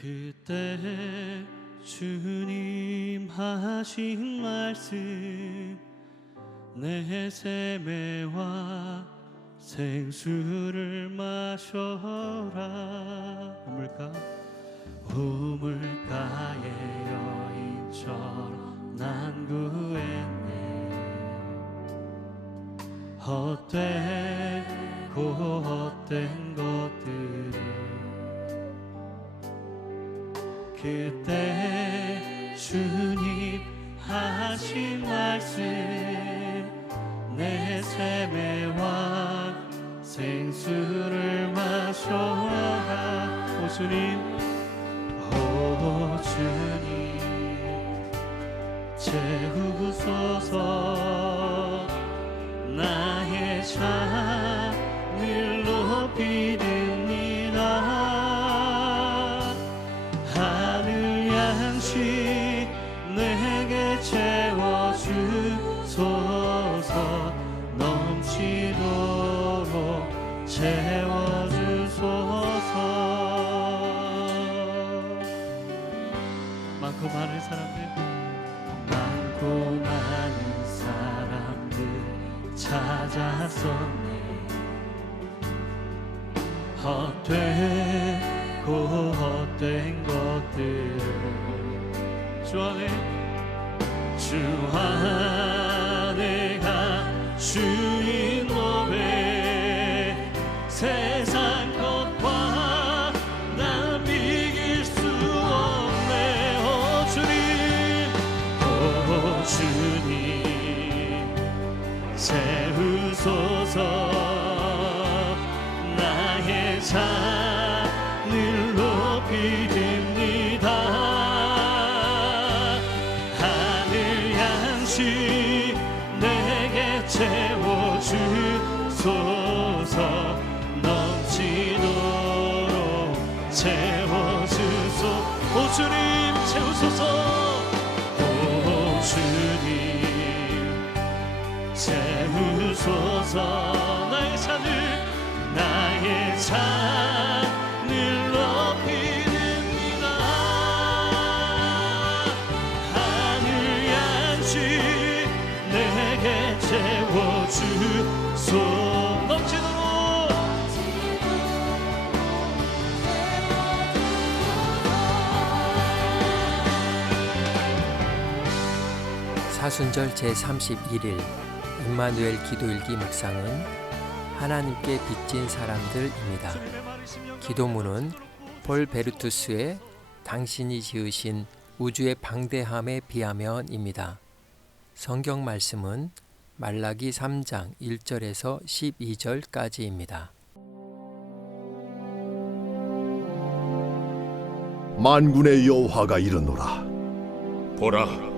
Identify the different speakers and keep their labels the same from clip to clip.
Speaker 1: 그때 주님 하신 말씀 내 샘에와 생수를 마셔라. 우물가 우물가의 여인처럼 난 구했네. 헛되고 헛된 것들 그때 주님 하신 말씀 내 샘에와 생수를 마셔라. 오 주님. 오 주님. 채우소서. 나의 잔을 높이립 찾았었네. 헛되고 헛된 것들. 주 안에 주 안에 채우소서
Speaker 2: 사순절 제31일 임마누엘 기도일기 묵상은 하나님께 빚진 사람들입니다. 기도문은 폴 베르투스의 당신이 지으신 우주의 방대함에 비하면입니다. 성경 말씀은 말라기 3장 1절에서 12절까지입니다.
Speaker 3: 만군의 여호와가 이르노라
Speaker 4: 보라,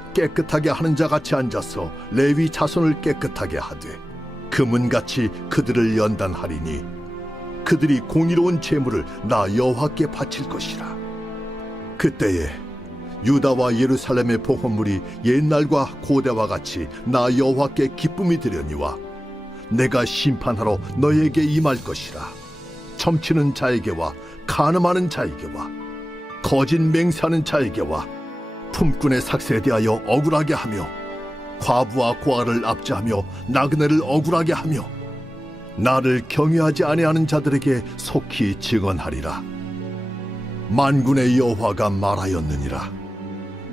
Speaker 3: 깨끗하게 하는 자 같이 앉아서 레위 자손을 깨끗하게 하되 금은같이 그들을 연단하리니 그들이 공의로운 제물을 나 여호와께 바칠 것이라. 그때에 유다와 예루살렘의 보험물이 옛날과 고대와 같이 나 여호와께 기쁨이 되려니와 내가 심판하러 너에게 임할 것이라. 점치는 자에게와 간음하는 자에게와 거짓 맹세하는 자에게와 품꾼의 삭세에 대하여 억울하게 하며 과부와 고아를 압제하며 나그네를 억울하게 하며 나를 경외하지 아니하는 자들에게 속히 증언하리라. 만군의 여호와가 말하였느니라.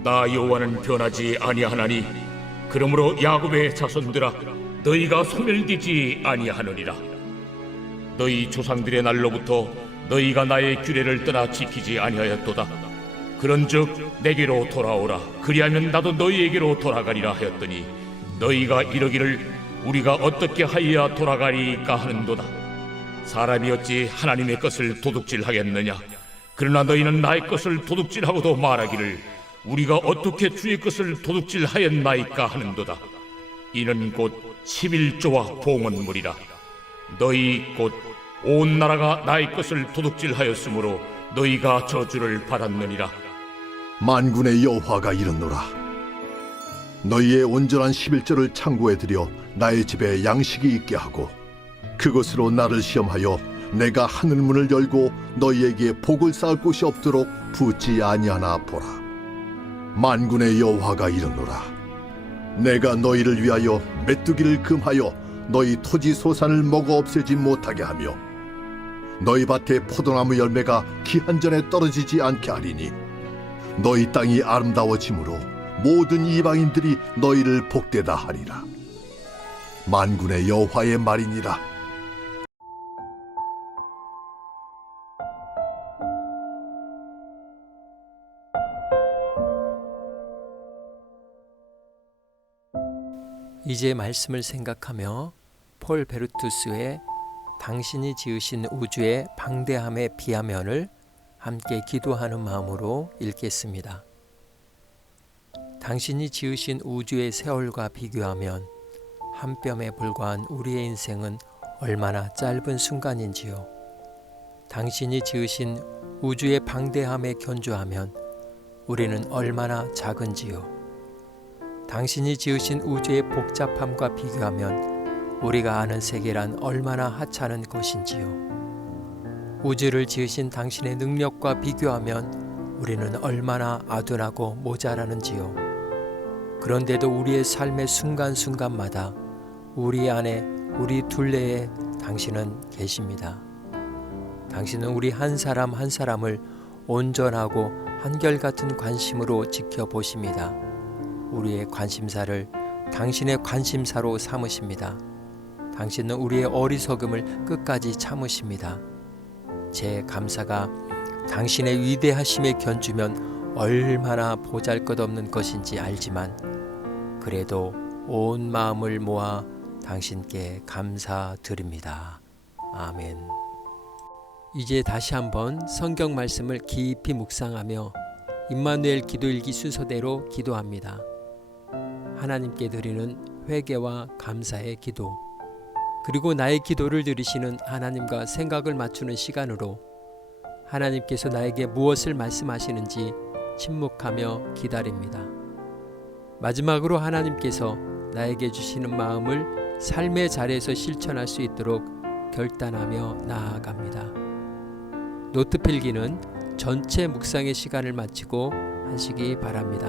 Speaker 4: 나 여호와는 변하지 아니하나니 그러므로 야곱의 자손들아 너희가 소멸되지 아니하느니라. 너희 조상들의 날로부터 너희가 나의 규례를 떠나 지키지 아니하였도다 그런즉 내게로 돌아오라. 그리하면 나도 너희에게로 돌아가리라 하였더니 너희가 이러기를 우리가 어떻게 하여야 돌아가리까 하는도다. 사람이 어찌 하나님의 것을 도둑질하겠느냐? 그러나 너희는 나의 것을 도둑질하고도 말하기를 우리가 어떻게 주의 것을 도둑질하였나이까 하는도다. 이는 곧 11조와 봉헌물이라. 너희 곧 온 나라가 나의 것을 도둑질하였으므로 너희가 저주를 받았느니라
Speaker 3: 만군의 여호와가 이르노라. 너희의 온전한 11절을 창고에 들여 나의 집에 양식이 있게 하고 그것으로 나를 시험하여 내가 하늘 문을 열고 너희에게 복을 쌓을 곳이 없도록 붙지 아니하나 보라. 만군의 여호와가 이르노라. 내가 너희를 위하여 메뚜기를 금하여 너희 토지 소산을 먹어 없애지 못하게 하며 너희 밭에 포도나무 열매가 기한 전에 떨어지지 않게 하리니 너희 땅이 아름다워짐으로 모든 이방인들이 너희를 복되다 하리라. 만군의 여호와의 말이니라.
Speaker 2: 이제 말씀을 생각하며 폴 베르투스의 당신이 지으신 우주의 방대함에 비하면을 함께 기도하는 마음으로 읽겠습니다. 당신이 지으신 우주의 세월과 비교하면 한 뼘에 불과한 우리의 인생은 얼마나 짧은 순간인지요. 당신이 지으신 우주의 방대함에 견주하면 우리는 얼마나 작은지요. 당신이 지으신 우주의 복잡함과 비교하면 우리가 아는 세계란 얼마나 하찮은 것인지요. 우주를 지으신 당신의 능력과 비교하면 우리는 얼마나 아둔하고 모자라는지요. 그런데도 우리의 삶의 순간순간마다 우리 안에 우리 둘레에 당신은 계십니다. 당신은 우리 한 사람 한 사람을 온전하고 한결같은 관심으로 지켜보십니다. 우리의 관심사를 당신의 관심사로 삼으십니다. 당신은 우리의 어리석음을 끝까지 참으십니다. 제 감사가 당신의 위대하심에 견주면 얼마나 보잘것없는 것인지 알지만 그래도 온 마음을 모아 당신께 감사드립니다. 아멘. 이제 다시 한번 성경 말씀을 깊이 묵상하며 임마누엘 기도일기 순서대로 기도합니다. 하나님께 드리는 회개와 감사의 기도 그리고 나의 기도를 들으시는 하나님과 생각을 맞추는 시간으로 하나님께서 나에게 무엇을 말씀하시는지 침묵하며 기다립니다. 마지막으로 하나님께서 나에게 주시는 마음을 삶의 자리에서 실천할 수 있도록 결단하며 나아갑니다. 노트 필기는 전체 묵상의 시간을 마치고 하시기 바랍니다.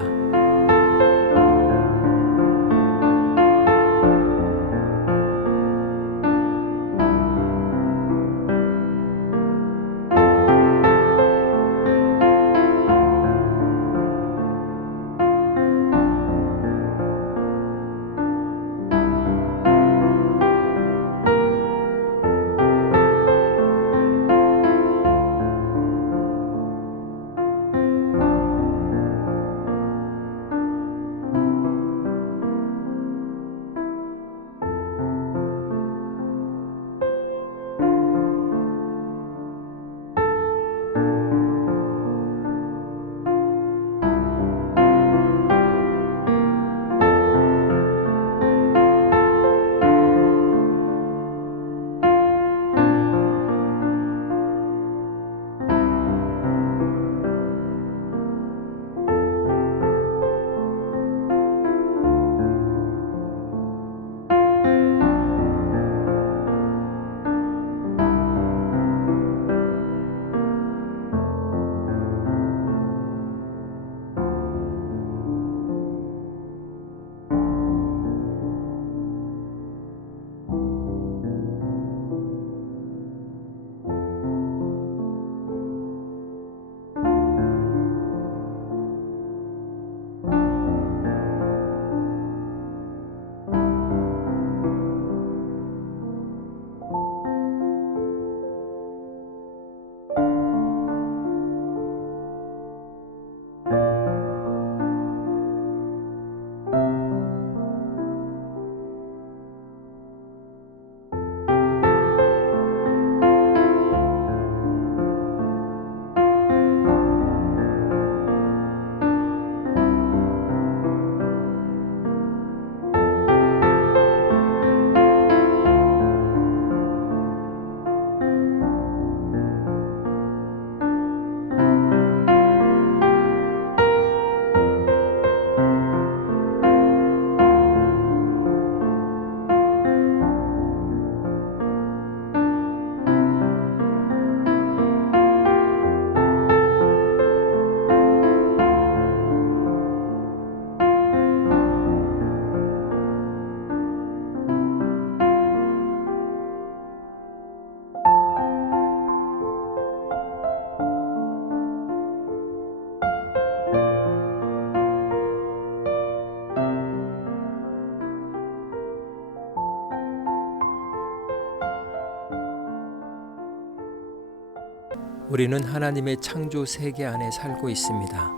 Speaker 2: 우리는 하나님의 창조 세계 안에 살고 있습니다.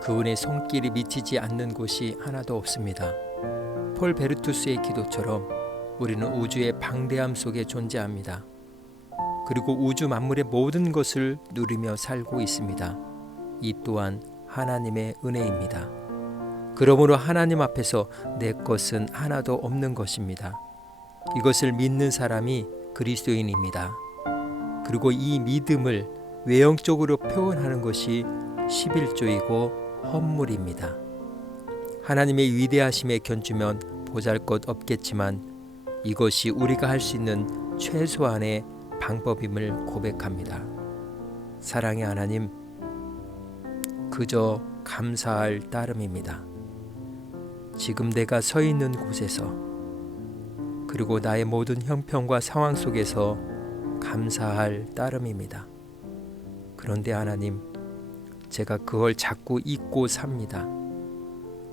Speaker 2: 그분의 손길이 미치지 않는 곳이 하나도 없습니다. 폴 베르투스의 기도처럼 우리는 우주의 방대함 속에 존재합니다. 그리고 우주 만물의 모든 것을 누리며 살고 있습니다. 이 또한 하나님의 은혜입니다. 그러므로 하나님 앞에서 내 것은 하나도 없는 것입니다. 이것을 믿는 사람이 그리스도인입니다. 그리고 이 믿음을 외형적으로 표현하는 것이 11조이고 헌물입니다. 하나님의 위대하심에 견주면 보잘 것 없겠지만 이것이 우리가 할 수 있는 최소한의 방법임을 고백합니다. 사랑의 하나님, 그저 감사할 따름입니다. 지금 내가 서 있는 곳에서 그리고 나의 모든 형편과 상황 속에서 감사할 따름입니다. 그런데 하나님, 제가 그걸 자꾸 잊고 삽니다.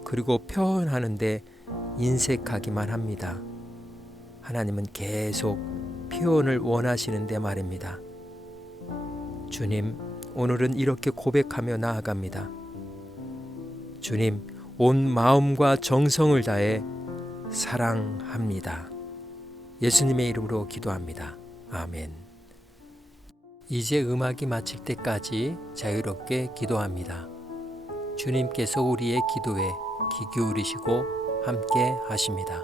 Speaker 2: 그리고 표현하는데 인색하기만 합니다. 하나님은 계속 표현을 원하시는데 말입니다. 주님, 오늘은 이렇게 고백하며 나아갑니다. 주님, 온 마음과 정성을 다해 사랑합니다. 예수님의 이름으로 기도합니다. 아멘. 이제 음악이 마칠 때까지 자유롭게 기도합니다. 주님께서 우리의 기도에 귀 기울이시고 함께 하십니다.